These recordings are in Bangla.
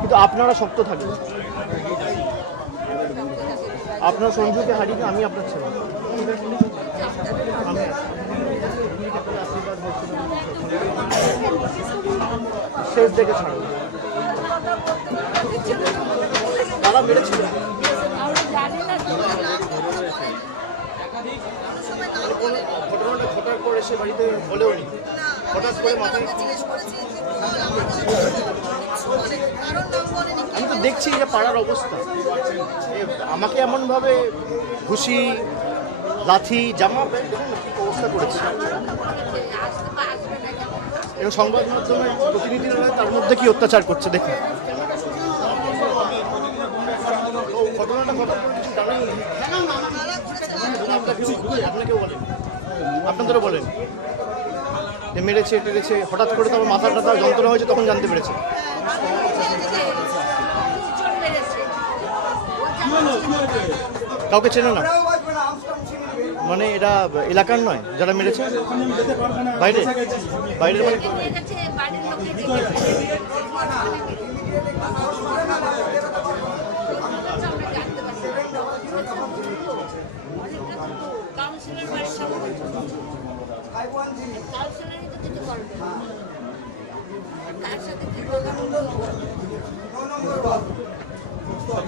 কিন্তু আপনারা শক্ত থাকবেন। আপনার সঞ্জুকে হারিয়ে আমি আপনার ছেলে। শেষ দেখে ছাড়ব। তারা মেরেছিল ঘটনাটা ঘটার পর এসে বাড়িতে বলেও নি, হঠাৎ করে মাথায়। আমি তো দেখছি যে পাড়ার অবস্থা, আমাকে এমনভাবে ঘুষি লাথি জামা প্যান্ট কি অবস্থা করেছে। এবং সংবাদ মাধ্যমের প্রতিনিধিরা তার মধ্যে কি অত্যাচার করছে দেখুন। ঘটনাটা ঘটার পর কিছু জানাই আপনাকেও বলেন, আপনাদেরও বলেন যে মেরেছে টেরেছে, হঠাৎ করে তারপর মাথা টাথা যন্ত্রণা হয়েছে তখন জানতে পেরেছে। কাউকে চেনে না মানে এটা এলাকার নয় যারা মেরেছে, বাইরে বাইরের মানে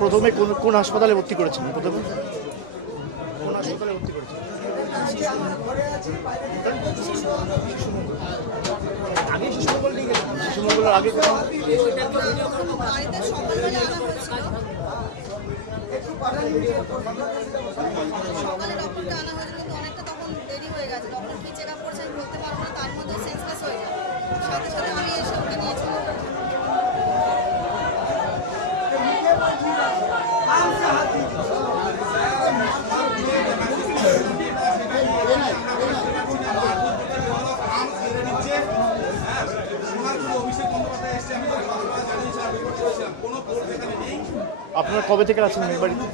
প্রথমে কোন হাসপাতালে ভর্তি করেছেন? প্রথমে কোন হাসপাতালে ভর্তি করেছেন? আগে শিশুমঙ্গল নিয়ে গেছেন? শিশুমঙ্গলের আগে আপনারা কবে থেকে আছেন বাড়িতে?